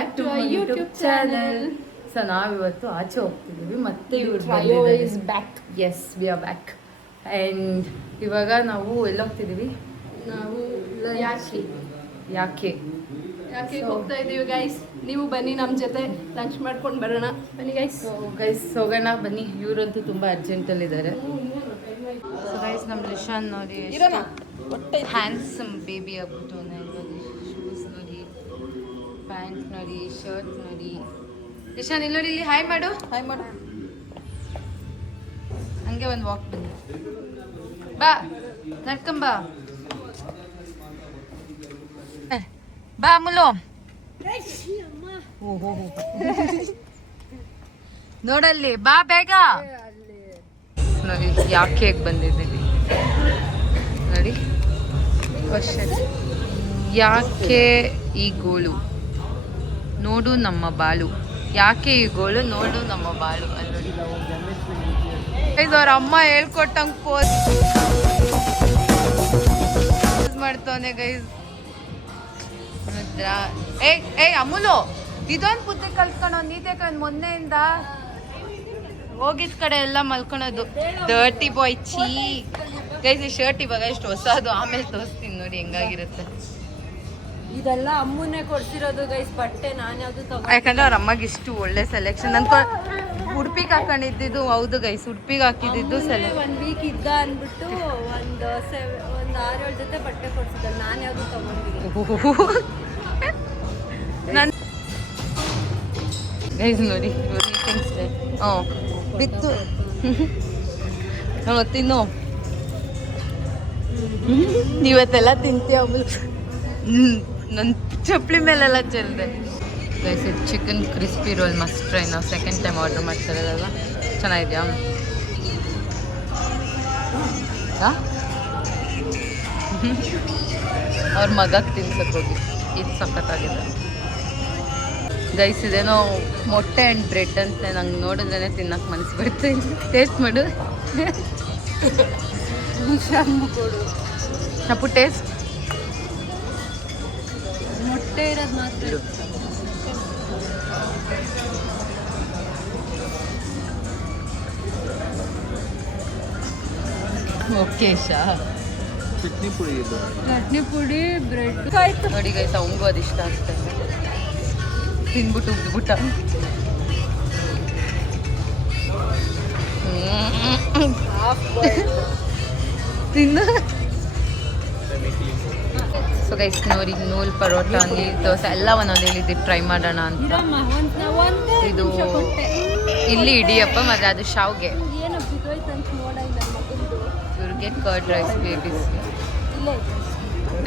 Back to my YouTube channel. So ನಾವಿವತ್ತು ಆಚೆ ಹೋಗ್ತಿದ್ದೀವಿ ಮತ್ತೆ ಇವ್ರು back. Yes we are back. And ಇವಾಗ ನಾವು ಎಲ್ಲಿ ಹೋಗ್ತಿದ್ದೀವಿ? ನಾವು ಯಾಕೆ ಹೋಗ್ತಾ ಇದೀವಿ ಗೈಸ್. ನೀವು ಬನ್ನಿ ನಮ್ಮ ಜೊತೆ ಲಂಚ್ ಮಾಡ್ಕೊಂಡು ಬರೋಣ. ಬನ್ನಿ ಗೈಸ್. ಗೈಸ್ ಹೋಗೋಣ ಬನ್ನಿ. ಇವರಂತೂ ತುಂಬ ಅರ್ಜೆಂಟಲ್ಲಿದ್ದಾರೆ. ಸೊ ಗೈಸ್ ನಮ್ಮ ಲಿಶಾನ್ ನೋಡಿ ಹ್ಯಾಂಡ್ಸಮ್ ಬೇಬಿ ಆಗ್ಬಿಟ್ಟು ನೋಡಿ. ಶೂಸ್ ನೋಡಿ, ಪ್ಯಾಂಟ್ ನೋಡಿ, ಶರ್ಟ್ ನೋಡಿ. ಲಿಶಾನ್ ಇಲ್ಲಿ ನೋಡಿ, ಇಲ್ಲಿ ಹಾಯ್ ಮಾಡು. ಹಂಗೆ ಒಂದು ವಾಕ್ ಬನ್ನಿ. ಬಾ ನಡ್ಕೊಂಬಾ. ಬಾ ಮುಲು. ನೋಡಲ್ಲಿ ಬಾ ಬೇಗ. ನೋಡಿ ಯಾಕೆ ಬಂದಿದ್ದೀವಿ ನೋಡಿ. ಕ್ವಶನ್: ಯಾಕೆ ಈ ಗೋಳು ನೋಡು ನಮ್ಮ ಬಾಳು. ಯಾಕೆ ಈ ಗೋಳು ನೋಡು ನಮ್ಮ ಬಾಳು ಅನ್ನೋದು ಅವ್ರ ಅಮ್ಮ ಹೇಳ್ಕೊಟ್ಟಂಗೆ ಪೋಸ್ ಮಾಡ್ತವನೆ ಗೈಸ್. ಏಯ್ ಅಮೂಲು, ಇದೊಂದು ಬುದ್ಧಿ ಕಲ್ತ್ಕೊಂಡು ನೀತೆ ಮೊನ್ನೆಯಿಂದ ಹೋಗಿದ್ ಕಡೆ ಎಲ್ಲ ಮಲ್ಕೊಳೋದು. ಡರ್ಟಿ ಬಾಯ್ ಚೀ. ಗೈಸ್ ಈ ಶರ್ಟ್ ಇವಾಗ ಎಷ್ಟು ಹೊಸದು, ಆಮೇಲೆ ತೋರಿಸ್ತೀನಿ ನೋಡಿ ಹೆಂಗಾಗಿರುತ್ತೆ. ಇದೆಲ್ಲ ಅಮ್ಮನೇ ಕೊಡ್ಸಿರೋದು ಗೈಸ್ ಬಟ್ಟೆ. ನಾನು ಯಾವ್ದು ತಗೋ, ಯಾಕಂದ್ರೆ ಅವ್ರ ಅಮ್ಮಗೆ ಇಷ್ಟು ಒಳ್ಳೆ ಸೆಲೆಕ್ಷನ್. ಅನ್ಕೋ ಉಡುಪಿಗೆ ಹಾಕೊಂಡಿದ್ದು. ಹೌದು ಗೈಸ್, ಉಡುಪಿಗೆ ಹಾಕಿದ್ದು ಒನ್ ವೀಕ್ ಇದ್ದ ಅಂದ್ಬಿಟ್ಟು ಒಂದು 6-7 ಜೊತೆ ಬಟ್ಟೆ ಕೊಡ್ಸಿದ್ದಲ್ಲ. ನಾನು ಯಾವ್ದು ತಗೊಂಡಿದ್ದೀನಿ. ನನ್ ಗೈಸ್ ನೋಡಿ ಬಿತ್ತು. ತಿನ್ನು, ನೀವತ್ತೆಲ್ಲ ತಿಂತೀಯ. ನನ್ನ ಚಪ್ಪಲಿ ಮೇಲೆಲ್ಲ ಚೆಲ್ಲಿದೆ ಗೈಸ್. ಇದು chicken crispy roll must try. ನಾವು ಸೆಕೆಂಡ್ ಟೈಮ್ ಆರ್ಡರ್ ಮಾಡ್ತಿರೋದಲ್ವ. ಚೆನ್ನಾಗಿದೆಯಾ? ಅವ್ರ ಮಗಕ್ಕೆ ತಿನ್ಸಕ್ಕೆ ಹೋಗಿ ಇದು ಸಖತ್ತಾಗಿದೆ ಗೈಸ್. ಇದೇನೋ ಮೊಟ್ಟೆ ಆ್ಯಂಡ್ ಬ್ರೆಡ್ ಅಂತ ನಂಗೆ ನೋಡಿದ್ರೇ ತಿನ್ನಕ್ಕೆ ಮನಸ್ಸು ಬರ್ತೀನಿ. ಟೇಸ್ಟ್ ಮಾಡು ಅಪ್ಪು. ಟೇಸ್ಟ್ ಮೊಟ್ಟೆ ಇರೋದು ಮಾತ್ರ. ಓಕೆ ಶಾ. ಚಟ್ನಿ ಪುಡಿ ಬ್ರೆಡ್ ನೋಡಿ ಗೈಸ್, ಅವಂಗೂ ಅದು ಇಷ್ಟ ಆಗ್ತದೆ. ತಿನ್ಬಿಟ್ಟು ಉಗ್ಬಿಟ್ಟ. ತಿನ್ನು. ಸೊ ಗೈಸ್ ನೋಡಿ, ನೂಲ್ ಪರೋಟ, ನೀರು ದೋಸೆ ಎಲ್ಲ ಒಂದೊಂದು ಹೇಳಿದ್ದು ಟ್ರೈ ಮಾಡೋಣ ಅಂತ. ಇದು ಇಲ್ಲಿ ಇಡಿಯಪ್ಪ, ಮತ್ತು ಅದು ಶಾವ್ಗೆ. ಇವ್ರಿಗೆ ಕರ್ಡ್ ರೈಸ್ ಬೇಬೀಸ್ಗೆ.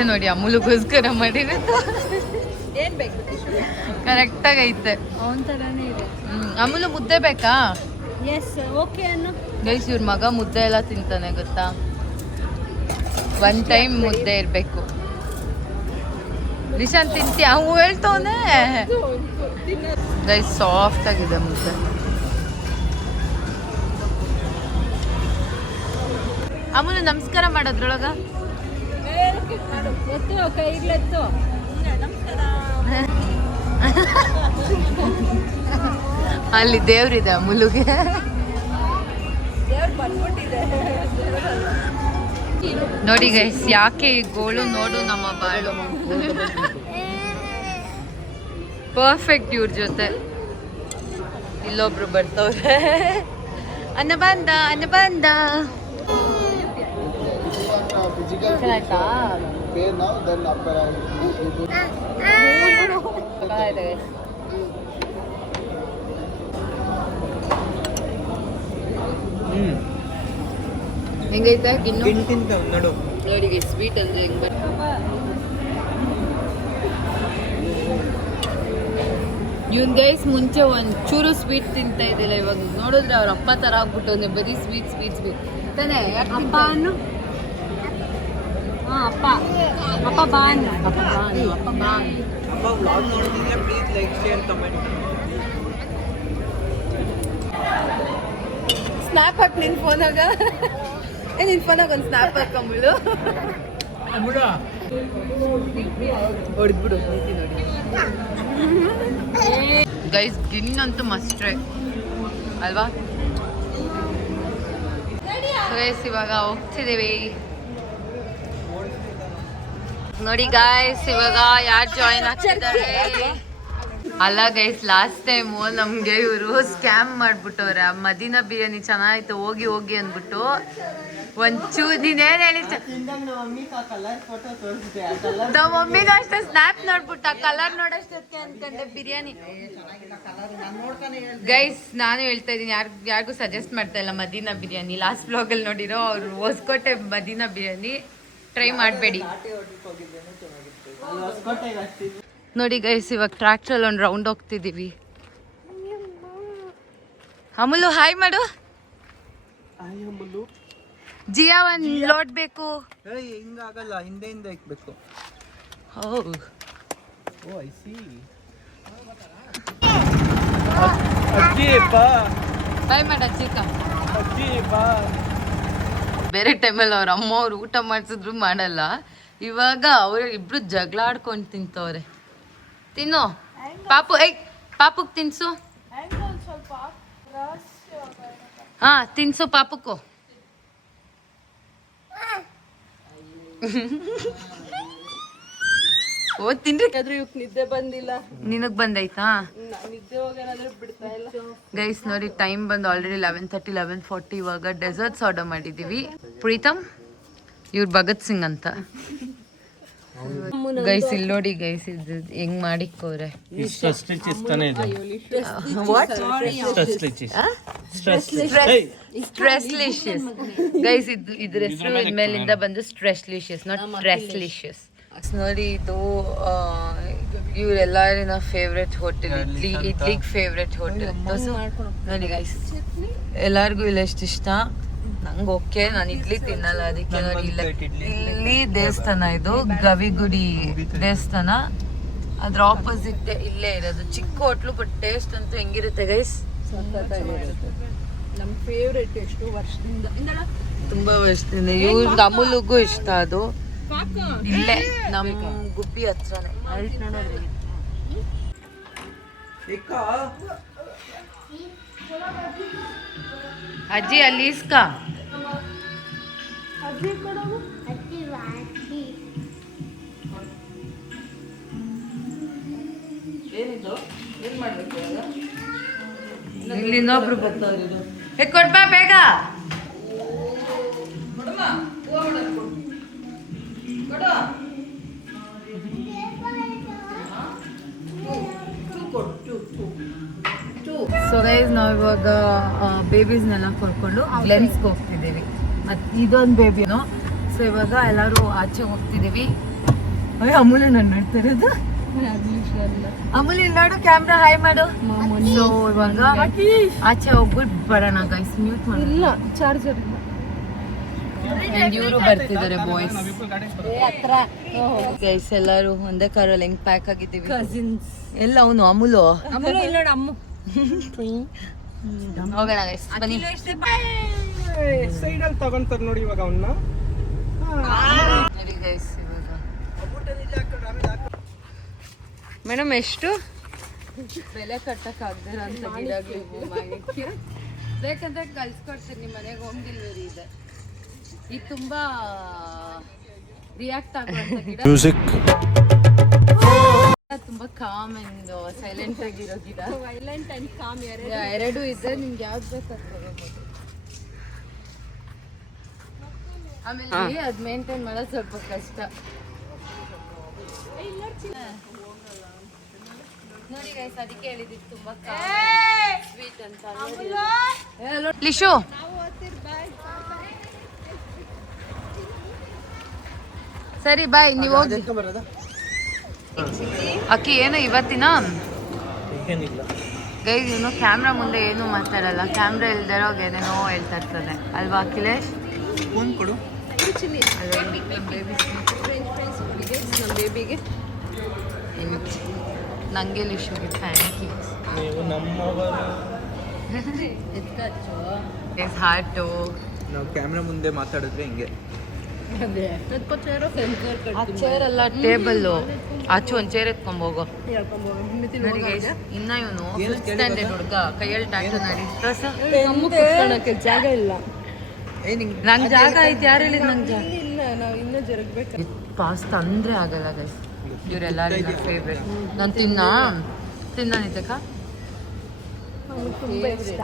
ನೋಡಿ ಅಮೂಲಗೋಸ್ಕರ ಮಾಡಿರೋದು. ಏನು ಬೇಕು? ಕರೆಕ್ಟಾಗಿ ಐತೆ. ಅವನ ಥರನೇ ಇದೆ. ಅಮೂಲು ಮುದ್ದೆ ಬೇಕಾ? ಎಸ್ ಓಕೆ ಅನ್ನು ಗೈಸ್. ಇವ್ರ ಮಗ ಮುದ್ದೆ ಎಲ್ಲ ತಿಂತಾನೆ ಗೊತ್ತಾ. ಒನ್ ಟೈಮ್ ಮುದ್ದೆ ಇರಬೇಕು. ಲಿಶಾನ್ ತಿಂತೀಯ? ಅವು ಹೇಳ್ತವನೆ ಗೈಸ್. ಸಾಫ್ಟ್ ಆಗಿದೆ ಮುದ್ದೆ. ಅಮೂಲು ನಮಸ್ಕಾರ ಮಾಡೋದ್ರೊಳಗ ಅಲ್ಲಿ ದೇವ್ರಿದೆ ಅಮೂಲುಗೆ. ನೋಡಿ ಗೈಸ್, ಯಾಕೆ ಈ ಗೋಳು ನೋಡು ನಮ್ಮ ಬಾಳು. ಪರ್ಫೆಕ್ಟ್ ಇವ್ರ ಜೊತೆ. ಇಲ್ಲೊಬ್ರು ಬರ್ತವ್ರೆ. ಅನ್ನ ಬಂದ. ಚೆನ್ನಾಯ್ತಾ? ಹೆಂಗೈತೆ ಗಿನ್ನು? ನೋಡಿ ಸ್ವೀಟ್ ಅಂದ್ರೆ ಹೆಂಗ. ಇವನ್ ಗೈಸ್ ಮುಂಚೆ ಒಂಚೂರು ಸ್ವೀಟ್ ತಿಂತಾ ಇದ್ದಿಲ್ಲ. ಇವಾಗ ನೋಡಿದ್ರೆ ಅವ್ರ ಅಪ್ಪ ಥರ ಆಗ್ಬಿಟ್ಟು ಬರೀ ಸ್ವೀಟ್ ತಾನೇ. ಅಪ್ಪ ಅನ್ನು. ಅಪ್ಪ ಬಾನ್. ಸ್ನ್ಯಾಪ್ ಹಾಕಿ ನಿನ್ನ ಫೋನಾಗ. ನಿನ್ನ ಫೋನಾಗ ಒಂದು ಸ್ನ್ಯಾಪ್ ಹಾಕೊಂಬಿಡು. ಹೊಡೆದ್ಬಿಡು ನೋಡಿ. ಗೈಸ್ ಗಿನ್ನಂತೂ ಮಸ್ಟ್ರೆ ಅಲ್ವಾ? ಗೈಸ್ ಇವಾಗ ಹೋಗ್ತಿದ್ದೀವಿ ನೋಡಿ. ಗೈಸ್ ಇವಾಗ ಯಾರು ಜಾಯಿನ್ ಆಗ್ತಿದ್ದಾರೆ? ಅಲ್ಲ ಗೈಸ್, ಲಾಸ್ಟ್ ಟೈಮು ನಮಗೆ ಇವರು ಸ್ಕ್ಯಾಮ್ ಮಾಡ್ಬಿಟ್ಟವ್ರೆ. ಮದೀನಾ ಬಿರಿಯಾನಿ ಚೆನ್ನಾಗಿತ್ತು ಹೋಗಿ ಹೋಗಿ ಅಂದ್ಬಿಟ್ಟು ಒಂಚೂರು ನೀನೇನು ಹೇಳಿ ನಮ್ಮ ಮಮ್ಮಿಗೂ ಅಷ್ಟೇ ಸ್ನ್ಯಾಪ್ ನೋಡ್ಬಿಟ್ಟ ಕಲರ್ ನೋಡೋಷ್ಟಕ್ಕೆ ಅನ್ಕೊಂಡೆ ಬಿರಿಯಾನಿ. ಗೈಸ್ ನಾನು ಹೇಳ್ತಾ ಇದ್ದೀನಿ, ಯಾರಿಗೂ ಸಜೆಸ್ಟ್ ಮಾಡ್ತಾ ಇಲ್ಲ ಮದೀನಾ ಬಿರಿಯಾನಿ. ಲಾಸ್ಟ್ ಬ್ಲಾಗಲ್ಲಿ ನೋಡಿರೋ ಅವರು ಹೊಸಕೋಟೆ ಮದೀನಾ ಬಿರಿಯಾನಿ ಟ್ರೈ ಮಾಡಬೇಡಿ ನೋಡಿ. ಗೈಸ್ ಇವಾಗ ಟ್ರ್ಯಾಕ್ಟ್ರಲ್ಲಿ ಒಂದು ರೌಂಡ್ ಹೋಗ್ತಿದ್ದೀವಿ. ಅಮುಲು ಹಾಯ್ ಮಾಡು. ಜಿಯಾ ಒಂದು ಲೋಡ್ ಬೇಕು. ಹಿಂಗಾಗಲ್ಲ, ಹಿಂದೆಯಿಂದ ಇಕ್ಬೇಕು. ಬಾಯ್ ಮಾಡ ಚಿಕ್ಕ. ಬೇರೆ ಟೈಮಲ್ಲಿ ಅವ್ರ ಅಮ್ಮ ಅವ್ರು ಊಟ ಮಾಡಿಸಿದ್ರು ಮಾಡಲ್ಲ. ಇವಾಗ ಅವ್ರು ಇಬ್ರು ಜಗಳ ಆಡ್ಕೊಂಡು ತಿಂತವ್ರೆ. ತಿನ್ನು ಪಾಪು. ಪಾಪುಗ್ ತಿನ್ಸು. ಹಾ ತಿನ್ಸು ಪಾಪುಕ್ಕು. ಓ ತಿನ್ರಿ. ಇವಕ್ಕೆ ನಿದ್ದೆ ಬಂದಿಲ್ಲ. ನಿನಗ್ ಬಂದೈತಾ? ನಿದ್ದೆ ಹೋಗೋಣಾದ್ರೆ ಬಿಡ್ತಾ ಇಲ್ಲ. ಗೈಸ್ ನೋಡಿ ಟೈಮ್ ಬಂದು ಆಲ್ರೆಡಿ 11:30 11:40. ಇವಾಗ ಡೆಸರ್ಟ್ಸ್ ಆರ್ಡರ್ ಮಾಡಿದೀವಿ. ಪ್ರೀತಮ್ ಇವ್ರು ಭಗತ್ ಸಿಂಗ್ ಅಂತ. ಗೈಸ್ ಇಲ್ಲಿ ನೋಡಿ ಗೈಸ್, ಇದು ಹೆಂಗ್ ಮಾಡಿಕೋರೆ. ಸ್ಟ್ರೆಸ್ಲಿಶಿಯಸ್ ಗೈಸ್, ಇದ್ರ ಹೆಸರು ಇದ್ಮೇಲಿಂದ ಬಂದು ಸ್ಟ್ರೆಸ್ಲಿಶಿಯಸ್, ನಾಟ್ ಸ್ಟ್ರೆಸ್ಲಿಶಿಯಸ್. ನೋಡಿ ಇದು ಇವರೆಲ್ಲರಿನ ಫೇವ್ರೆಟ್ ಹೋಟೆಲ್, ಇಡ್ಲಿಗೆ ಫೇವ್ರೆಟ್ ಹೋಟೆಲ್. ನೋಡಿ ಗೈಸ್ ಎಲ್ಲರಿಗೂ ಇಲ್ಲ ಎಷ್ಟು ಇಷ್ಟ. ನಂಗೆ ಓಕೆ, ನಾನು ಇಡ್ಲಿ ತಿನ್ನಲ್ಲ ಅದಕ್ಕೆ. ನೋಡಿ ಇಲ್ಲಿ ದೇವಸ್ಥಾನ, ಇದು ಗವಿಗುಡಿ ದೇವಸ್ಥಾನ, ಅದ್ರ ಆಪೋಸಿಟ್ ಇಲ್ಲೇ ಇರೋದು ಚಿಕ್ಕ ಹೋಟ್ಲು. ಬಟ್ ಟೇಸ್ಟ್ ಅಂತೂ ಹೆಂಗಿರುತ್ತೆ ಗೈಸ್? ನಮ್ಮ ಫೇವ್ರೆಟ್. ಎಷ್ಟು ವರ್ಷದಿಂದ, ತುಂಬಾ ವರ್ಷದಿಂದ. ಇವ್ರಿಗೆ ಅಮೂಲ್ಗೂ ಇಷ್ಟ ಅದು. ಇಲ್ಲೇ ನಮ್ಮ ಗುಬ್ಬಿ ಹತ್ರನೇ. ಅಜ್ಜಿ ಅಲ್ಲಿ ಇಸ್ಕ. ಇಲ್ಲಿ ಇನ್ನೊಬ್ರು ಬರ್ತಾರೆ. ಕೊಡ್ಬಾ ಬೇಗ. ಸೊ ಗೈಸ್ ನಾವು ಇವಾಗ ಬೇಬೀಸ್ನೆಲ್ಲ ಕರ್ಕೊಂಡು ಗ್ಲೆನ್ಸ್ಗೆ ಹೋಗ್ತಿದ್ದೀವಿ. ಮತ್ತು ಇದೊಂದು ಬೇಬಿನೋ. ಸೊ ಇವಾಗ ಎಲ್ಲರೂ ಆಚೆ ಹೋಗ್ತಿದ್ದೀವಿ. ಅಮೂಲ್ಯ ನಾನು ನೋಡ್ತಾ ಇರೋದು. ಅಮೂಲ್ಯ ಇಲ್ಲಿ ನೋಡು, ಕ್ಯಾಮ್ರಾ ಹಾಯ್ ಮಾಡು. ಸೊ ಇವಾಗ ಆಚೆ ಹೋಗ್ಬಿಟ್ಟು ಬರೋಣ ಗೈಸ್. ಮ್ಯೂಟ್ ಮಾಡಿ. ಇಲ್ಲ ಚಾರ್ಜರ್. ಇವರು ಬರ್ತಿದ್ದಾರೆ ಬಾಯ್ಸ್. ಗೈಸ್ ಎಲ್ಲರೂ ಒಂದೇ ಕಾರಲ್ಲಿ ಹೆಂಗ್ ಪ್ಯಾಕ್ ಆಗಿದ್ದೀವಿ. ಕಸಿನ್ಸ್ ಎಲ್ಲ ಅವನು ಅಮೂಲು. ಹೋಗೋಣ ಗೈಸ್ ಬನ್ನಿ. ಸೈಡಲ್ಲಿ ತಗೊಂತಾರೆ ನೋಡಿ ಇವಾಗ ಅವನ್ನ. ನೋಡಿ ಗೈಸ್ ಇವಾಗ ಮೇಡಮ್ ಎಷ್ಟು ಬೆಲೆ ಕಟ್ಟಕ್ಕಾಗ್ದಿರ ಅಂತ ಗಿಡಗಳಿಗೂ ಬೇಕಂದ್ರೆ ಕಳ್ಸ್ಕೊಡ್ತೀನಿ. ನಿಮ್ಮ ಮನೆಗೆ ಹೋಮ್ ಡೆಲಿವರಿ ಇದೆ. ಇದು ತುಂಬಾ ರಿಯಾಕ್ಟ್ ಆಗುವಂತ ಗಿಡ. ತುಂಬಾ ಕಾಮ್ ಅಂಡ್ ಸೈಲೆಂಟ್ ಆಗಿರೋ ಗಿಡ. ವೈಲೆಂಟ್ ಅಂಡ್ ಕಾಮ್ ಎರಡು ಇದೆ. ನಿಮ್ಗೆ ಯಾವ್ದು ಬೇಕಾದ್ರೆ ತಗೋಬಹುದು. ಆಮೇಲೆ ಅದ್ ಮೇಂಟೈನ್ ಮಾಡೋದು ಸ್ವಲ್ಪ ಕಷ್ಟ. ನೋಡಿ ಗೈಸ್ ಅದಕ್ಕೆ ಹೇಳಿದ್ದು ತುಂಬಾ ಸ್ವೀಟ್ ಅಂತ. ಲಿಶು ಸರಿ ಬಾಯ್, ನೀವು ಹೋಗಿ. ಅಕ್ಕಿ ಏನು ಇವತ್ತಿನ ಗೈಸ್ ಇವನು ಕ್ಯಾಮ್ರಾ ಮುಂದೆ ಏನು ಮಾತಾಡಲ್ಲ. ಕ್ಯಾಮ್ರಾ ಇಲ್ದಿರೋಗ ಏನೇನೋ ಹೇಳ್ತಾ ಇರ್ತದೆ ಅಲ್ವಾ ಅಖಿಲೇಶ್? ಕೊಡು. ಬೇಬಿಗೆ ನಂಗೆ ಲಿಶುಗೆ ಥ್ಯಾಂಕ್ ಯು. ಹಾರ್ಟು ನಾವು ಕ್ಯಾಮ್ರಾ ಮುಂದೆ ಮಾತಾಡಿದ್ರೆ ಹಿಂಗೆ. ಅದೇ ಚೇರು ಸೆನ್ಸರ್ ಆ ಕಟ್ಟಿ ಚೇರ್ ಅಲ್ಲ ಟೇಬಲ್ಲು ಆಚೆ ಒಂದು ಚೇರ್ ಎತ್ಕೊಂಬೋಗು ಹೇಳ್ಕೊಂಬೋದು ನೋಡಿ guys, ಇನ್ನ ಇವನು ಫಿಫ್ತ್ ಸ್ಟ್ಯಾಂಡರ್ಡ್ ಹುಡುಗ ಕೈಯಲ್ಲಿ ಟ್ಯಾಟು ನಡಿ ಕುತ್ಕೊಳಕ್ಕೆ ಜಾಗ ಇಲ್ಲ ನಂಗೆ ಜಾಗ ಐತೆ ಯಾರು ಹೇಳಿದ್ ನಂಗೆ ಜಾಗ ಇಲ್ಲ ನಾವು ಇನ್ನೂ ಜರುಗ್ಬೇಕು ಪಾಸ್ತಾ ಅಂದ್ರೆ ಆಗಲ್ಲ ಗೈಸ್ ಇವರೆಲ್ಲರೂ ಫೇವ್ರೆಟ್ ನಾನು ತಿನ್ನನಿದ್ದಕ್ಕ ತುಂಬ ಇಷ್ಟ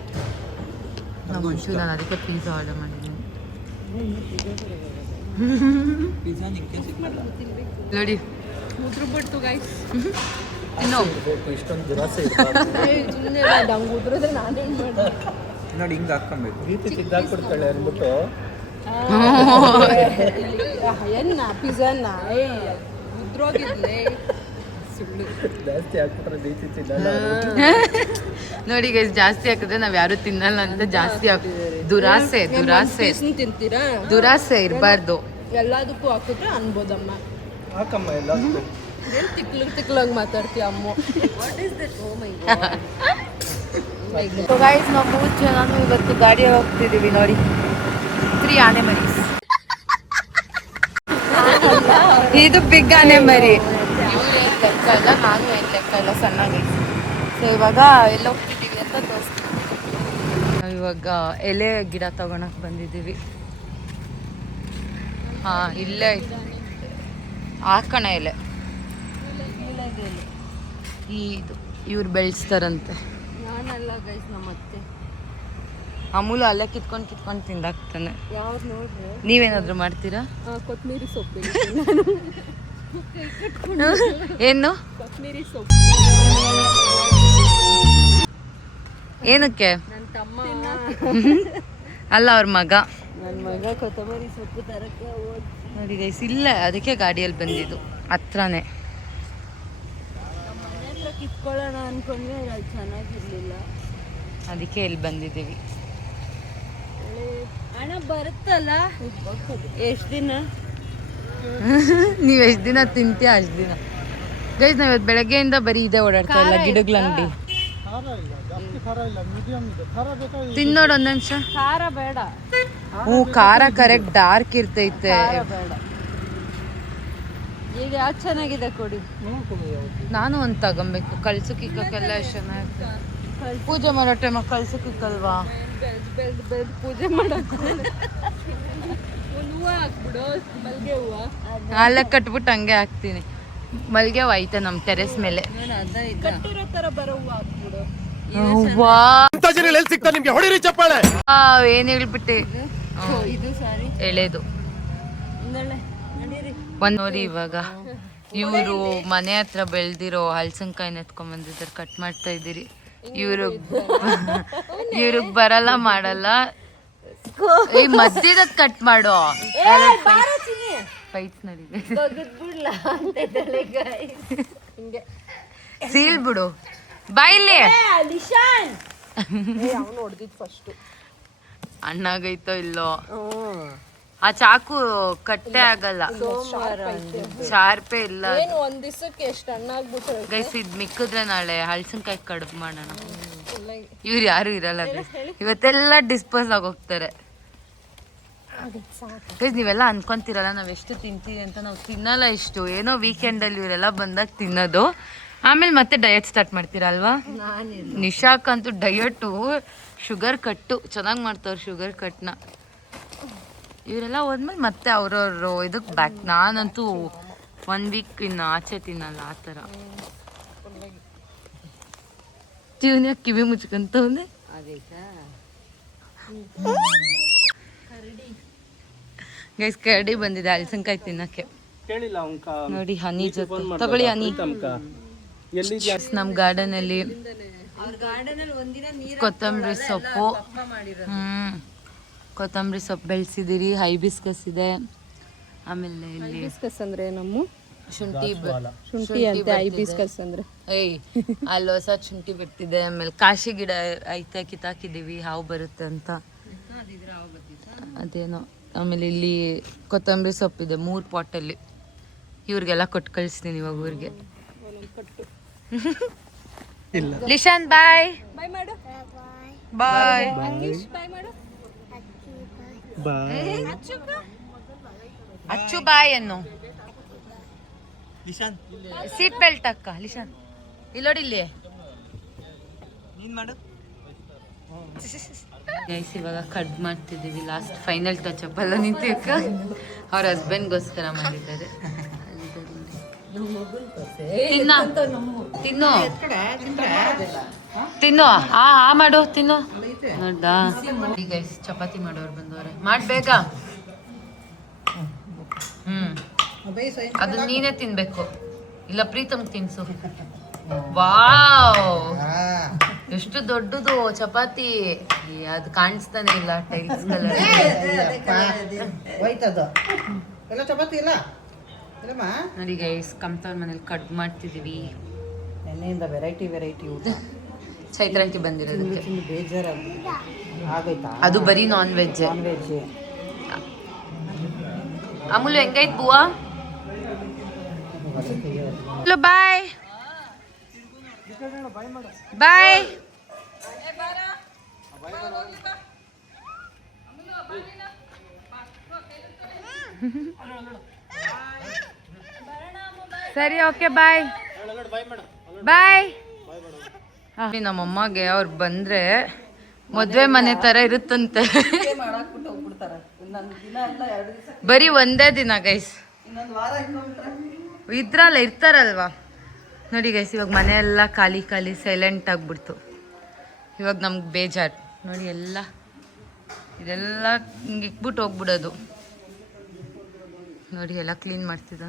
ನಾನು ಅದಕ್ಕೆ ಪಿಜ್ಜಾ ಆರ್ಡರ್ ಮಾಡಿದ್ದೀನಿ ಪಿಜ್ಜಾ ನಿಂಗೆ ಸಿಕ್ಕಲ್ಲ ನೋಡಿ ಮುದ್ರು ಬಿಡ್ತು ಗೈಸ್ ಇನ್ನು ಇಷ್ಟೊಂದು ದುರಾಸೆ ಸುಮ್ಮನೆ ಹಂಗೆ ಉದ್ರಿದ್ರೆ ನಾನೇನು ಮಾಡಿ ನೋಡಿ ಹಿಂಗೆ ಹಾಕ್ಕೊಬೇಕು ರೀತಿ ತಿದ್ದಾಕ್ಬಿಡ್ತಾಳೆ ಅಂದ್ಬಿಟ್ಟು ಎನ್ನ ಪಿಜ್ಜಾನ ಉದ್ರೋಗಿದ್ಲೆ ಸುಳ್ಳು ಜಾಸ್ತಿ ಹಾಕ್ಬಿಟ್ರೆ ರೀತಿ ತಿನ್ನಲ್ಲ ನೋಡಿ ಗೈಸ್ ಜಾಸ್ತಿ ಹಾಕಿದ್ರೆ ನಾವ್ ಯಾರು ತಿನ್ನಲ್ಲ ಅಂತ ಜಾಸ್ತಿ ದುರಾಸೆ ತಿಂತೀರಾ ದುರಾಸೆ ಇರಬಾರ್ದು ಎಲ್ಲದಕ್ಕೂ ಹಾಕಿದ್ರೆ ಅನ್ಬೋದಮ್ಮ ಹಾಕಮ್ಮ ಎಲ್ಲ ಏನು ತಿಕ್ಲಂಗೆ ಮಾತಾಡ್ತೀಯ ಅಮ್ಮ what is that oh my God guys ನಾವು 3 ಜನನು ಇವತ್ತು ಗಾಡಿ ಹೋಗ್ತಿದೀವಿ ನೋಡಿ 3 ಆನೆ ಮರಿ ಇದು ಬಿಗ್ ಆನೆ ಮರಿ ಇವ್ರು ಏನ್ ಲೆಕ್ಕ ಇಲ್ಲ ನಾನು ಏನ್ ಲೆಕ್ಕ ಇಲ್ಲ ಸಣ್ಣಗೆ ಸೊ ಇವಾಗ ಎಲ್ಲ ಹೋಗ್ತಿದ್ದೀವಿ ಅಂತ ತೋರಿಸ್ತೀವಿ ನಾವು ಇವಾಗ ಎಲೆ ಗಿಡ ತಗೊಳಕ್ ಬಂದಿದ್ದೀವಿ ಹಾ ಇಲ್ಲೇ ಹಾಕೋಣ ಎಲೆ ಇದು ಇವ್ರು ಬೆಳೆಸ್ತಾರಂತೆ ನಾನಲ್ಲ ಗೈಸ್ ನಮ್ಮ ಅತ್ತೆ ಅಮೂಲು ಅಲ್ಲೇ ಕಿತ್ಕೊಂಡು ತಿಂದಾಕ್ತಾನೆ ಯಾವ್ದು ನೋಡ್ರಿ ನೀವೇನಾದ್ರೂ ಮಾಡ್ತೀರಾ ಕೊತ್ತಂಬರಿ ಸೊಪ್ಪು ಏನು ಕೊತ್ತಂಬರಿ ಸೊಪ್ಪು ಏನಕ್ಕೆ ನನ್ನ ತಮ್ಮ ಅಲ್ಲ ಅವ್ರ ಮಗ ನನ್ನ ಮಗ ಕೊತ್ತಂಬರಿ ಸೊಪ್ಪು ತರಕ್ಕೆ ಹೋದ್ ನೋಡಿ ಗೈಸ್ ಇಲ್ಲೇ ಅದಕ್ಕೆ ಗಾಡಿಯಲ್ಲಿ ಬಂದಿದ್ದು ಹತ್ರನೇ ನಮ್ಮ ಮನೆ ಹತ್ರ ಕಿತ್ಕೊಳ್ಳೋಣ ಅನ್ಕೊಂಡ್ರೆ ಅದು ಚೆನ್ನಾಗಿರ್ಲಿಲ್ಲ ಅದಕ್ಕೆ ಇಲ್ಲಿ ಬಂದಿದ್ದೀವಿ ಹಣ ಬರುತ್ತಲ್ಲ ಎಷ್ಟು ದಿನ ನೀವು ಎಷ್ಟು ದಿನ ತಿಂತೀಯ ಅಷ್ಟು ದಿನ ಗೈಸ್ ನಾವು ಇವತ್ತು ಬೆಳಗ್ಗೆಯಿಂದ ಬರೀ ಇದೇ ಓಡಾಡ್ತಾ ಇಲ್ಲ ಗಿಡಗಳ ಅಂಗಡಿ ತಿನ್ನೋಡು ಒಂದ್ ನಿಮಿಷ ಖಾರ ಬೇಡ ಹ್ಞೂ ಖಾರ ಕರೆಕ್ಟ್ ಡಾರ್ಕ್ ಇರ್ತೈತೆ ಬೇಡ ಈಗ ಯಾವ್ದು ಚೆನ್ನಾಗಿದೆ ಕೊಡಿ ನಾನು ಒಂದು ತಗೊಬೇಕು ಕಳ್ಸಕ್ಕಿಕ್ಕೆಲ್ಲ ಎಷ್ಟು ಚೆನ್ನಾಗಿರುತ್ತೆ ಪೂಜೆ ಮಾಡೋ ಟೈಮಾಗ ಕಳ್ಸಕ್ಕಿಕ್ಕಲ್ವಾ ಬೆಳೆದು ಪೂಜೆ ಮಾಡಕ್ಕೆ ಒಂದು ಹೂವು ಹಾಕ್ಬಿಡು ಮಲ್ಲಿಗೆ ಹೂವು ಅಲ್ಲೇ ಕಟ್ಬಿಟ್ಟು ಹಂಗೆ ಹಾಕ್ತೀನಿ ಮಲ್ಗೆ ಐತೆ ನಮ್ಮ ಟೆರೆಸ್ ಮೇಲೆ ಕಟ್ಟಿರೋ ಥರ ಬರೋ ಹೂವು ಹಾಕ್ಬಿಡು ಏನ್ ಹೇಳ್ಬಿಟ್ಟೆ ಇದು ಸಾರಿ ಎಳೆದು ನಡೀರಿ ಒಂದ್ ನೋಡಿ ಇವಾಗ ಇವರು ಮನೆ ಹತ್ರ ಬೆಳ್ದಿರೋ ಹಲಸಿನಕಾಯಿನ ಎತ್ಕೊಂಡ್ ಬಂದಿದ್ದಾರೆ ಕಟ್ ಮಾಡ್ತಾ ಇದ್ದೀರಿ ಇವ್ರಿಗೆ ಬರಲ್ಲ ಮಾಡಲ್ಲ ಈ ಮಧ್ಯದ ಕಟ್ ಮಾಡೋ ಫೈಟ್ಸ್ ನಡೀಲಿ ಸೀಲ್ ಬಿಡು ಬಾಯಿಲಿ ಅವ್ನು ಹೊಡೆದಿದ್ದು ಫಸ್ಟು ಅಣ್ಣಾಗೈತೋ ಇಲ್ಲೋ ಆ ಚಾಕು ಕಟ್ಟೆ ಆಗಲ್ಲ ಶಾರ್ಪೇ ಇಲ್ಲ ಏನು ಒಂದ್ ದಿವಸಕ್ಕೆ ಎಷ್ಟು ಹಣ್ಣಾಗ್ಬಿಟ್ಟು ಗೈಸ್ ಇದ್ ಮಿಕ್ಕಿದ್ರೆ ನಾಳೆ ಹಲಸಿನಕಾಯಿ ಕಡುಬು ಮಾಡೋಣ ಇವ್ರು ಯಾರು ಇರಲ್ಲ guys. ಇವತ್ತೆಲ್ಲ ಡಿಸ್ಪೋಸ್ ಆಗೋಗ್ತಾರೆ ಗೈಸ್ ನೀವೆಲ್ಲ ಅನ್ಕೊಂತೀರಲ್ಲ ನಾವ್ ಎಷ್ಟು ತಿಂತೀವಿ ಅಂತ ನಾವು ತಿನ್ನಲ್ಲ ಇಷ್ಟು ಏನೋ ವೀಕೆಂಡಲ್ಲಿ ಇವರೆಲ್ಲ ಬಂದಾಗ ತಿನ್ನೋದು ಆಮೇಲೆ ಮತ್ತೆ ಡಯಟ್ ಸ್ಟಾರ್ಟ್ ಮಾಡ್ತೀರಲ್ವಾ ನಿಶಾಕಂತೂ ಡಯಟು ಶುಗರ್ ಕಟ್ಟು ಚೆನ್ನಾಗಿ ಮಾಡ್ತಾವ್ರು ಶುಗರ್ ಕಟ್ನ ಇವರೆಲ್ಲ ಹೋದ್ಮೇಲೆ ಮತ್ತೆ ಅವ್ರವ್ರು ಇದಕ್ಕೆ ಬ್ಯಾಕ್ ನಾನಂತೂ 1 ವೀಕ್ ಇನ್ನು ಆಚೆ ತಿನ್ನಲ್ಲ ಆ ಥರ ಜೀವನ ಕಿವಿ ಮುಚ್ಕೊಂತವ್ನೆ ಗೈಸ್ ಕರಡಿ ಬಂದಿದೆ ಹಲಸಿನಕಾಯಿ ತಿನ್ನಕ್ಕೆ ಕೇಳಿಲ್ಲ ಅವ್ನ್ಕ ನೋಡಿ ಹನಿ ಜೊತೆ ತಗೊಳ್ಳಿ ಹನಿ ನಮ್ ಗಾರ್ಡನ್ ಅಲ್ಲಿ ಕೊತ್ತಂಬರಿ ಸೊಪ್ಪು ಕೊತ್ತಂಬರಿ ಸೊಪ್ಪು ಬೆಳೆಸಿದಿರಿ ಹೈಬಿಸ್ಕಸ್ ಇದೆ ಆಮೇಲೆ ಇಲ್ಲಿ ಹೈಬಿಸ್ಕಸ್ ಅಂದ್ರೆ ನಮ್ಮ ಶುಂಠಿ ಅಂತ ಹೈಬಿಸ್ಕಸ್ ಅಂದ್ರೆ ಏಯ್ ಅಲ್ಲಿ ಹೊಸ ಶುಂಠಿ ಬಿಡ್ತಿದೆ ಆಮೇಲೆ ಕಾಶಿ ಗಿಡ ಐತೆ ಕಿತ್ತಾಕಿದೀವಿ ಹಾವು ಬರುತ್ತೆ ಅಂತ ಅದೇನೋ ಆಮೇಲೆ ಇಲ್ಲಿ ಕೊತ್ತಂಬರಿ ಸೊಪ್ಪಿದೆ 3 ಪಾಟಲ್ಲಿ ಇವ್ರಿಗೆಲ್ಲ ಕೊಟ್ಟು ಕಳಿಸ್ತೀನಿ ಇವಾಗ ಊರಿಗೆ ಲಿಶಾನ್ ಬಾಯ್ ಬಾಯ್ ಮಾಡು ಬಾಯ್ ಅಂಗೀಶ್ ಬಾಯ್ ಮಾಡು ಬಾಯ್ ಅಚ್ಚು ಬಾಯ್ ಅನ್ನು ಲಿಶಾನ್ ಸೀಟ್ ಬೆಲ್ಟ್ ಅಕ್ಕ ಲಿಶಾನ್ ಇಲ್ಲೋಡಿ ಇಲ್ಲಿ ನೀನ್ ಮಾಡು. ಗೈಸ್ ಇವಾಗ ಕಡ್ ಮಾಡ್ತಿದ್ದೀವಿ ಲಾಸ್ಟ್ ಫೈನಲ್ ಟಚ್ ಅಪ್ ಎಲ್ಲ ನಿಂತಿಕ್ಕ ಅವ್ರ ಹಸ್ಬೆಂಡ್ಗೋಸ್ಕರ ಮಾಡಿದ್ದಾರೆ ತಿನ್ನ ತಿನ್ನು ತಿನ್ನು ಆ ಮಾಡು ತಿನ್ನು ನೋಡ್ದಾ ಗೈಸ್ ಚಪಾತಿ ಮಾಡೋರು ಬಂದವ್ರೆ ಮಾಡ್ಬೇಕ ಅದು ನೀನೇ ತಿನ್ಬೇಕು ಇಲ್ಲ ಪ್ರೀತಮ್ ತಿನ್ಸು ವಾವ್ ಎಷ್ಟು ದೊಡ್ಡದು ಚಪಾತಿ ಅದು ಕಾಣಿಸ್ತಾನೆ ಇಲ್ಲ ಟೈಲ್ಸ್ ಕಲರ್ ಎಲ್ಲ ಚಪಾತಿ ಇಲ್ಲ ಇಲ್ಲಮ್ಮ ನೋಡಿ ಗೈಸ್ ಕಮ್ತವ್ರ ಮನೇಲಿ ಕಟ್ ಮಾಡ್ತಿದೀವಿ ಎಣ್ಣೆಯಿಂದ ವೆರೈಟಿ ಊಟ ಚೈತ್ರಾಂತಿ ಬಂದಿರೋದಕ್ಕೆ ಬೇಜಾರ ಆಗೈತಾ ಅದು ಬರೀ non veg non veg Amul ಹೆಂಗೈತ್ ಬುವಾ ಬಾಯ್ ಬಾಯ್ ಸರಿ ಓಕೆ ಬಾಯ್ ಬಾಯ್ ನಮ್ಮಮ್ಮಗೆ ಅವ್ರು ಬಂದ್ರೆ ಮದ್ವೆ ಮನೆ ತರ ಇರುತ್ತಂತೆ ಬರೀ ಒಂದೇ ದಿನ ಗೈಸ್ ಇರ್ತಾರಲ್ವಾ ನೋಡಿ ಗೈಸ್ ಇವಾಗ ಮನೆ ಎಲ್ಲ ಖಾಲಿ ಖಾಲಿ ಸೈಲೆಂಟ್ ಆಗ್ಬಿಡ್ತು ಇವಾಗ ನಮ್ಗೆ ಬೇಜಾರು ನೋಡಿ ಇದೆಲ್ಲ ಹಿಂಗೆ ಇಕ್ಬಿಟ್ಟು ಹೋಗ್ಬಿಡೋದು ನೋಡಿ ಎಲ್ಲ ಕ್ಲೀನ್ ಮಾಡ್ತಿದ್ದ